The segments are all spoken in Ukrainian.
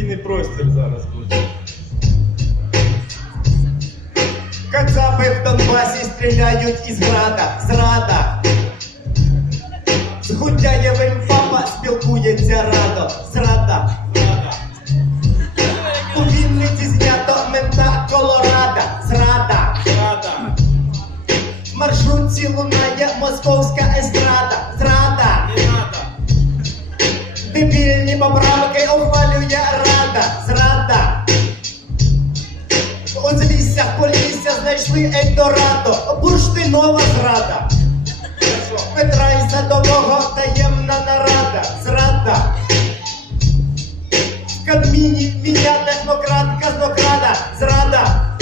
емоційний простір зараз буде. Кацапи в Донбасі стріляють із града, зрада. З Гундяєвим папа спілкується радо, зрада. У Вінниці знято мента Колорада, зрада. Рада. В маршрутці лунає московська естрада, зрада. Дебільні поправки ухвалює рада, У звіссях полісся знайшли Ельдорадо, бурштинова зрада. Петра й садового таємна нарада, зрада. В Кабміні міня технократ казнокрада, зрада.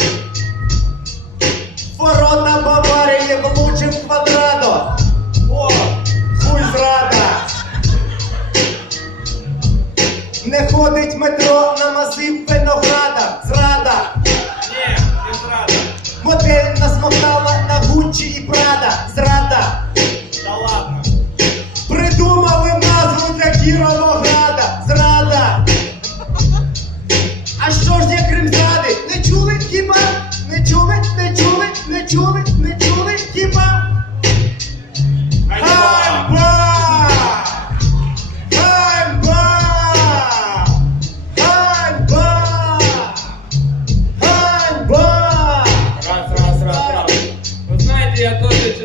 Ворота Баварії влучив квадрадо. О, хуй зрада. Не ходить метро на масив винограда, зрада.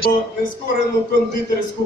що нескорену кондитерську.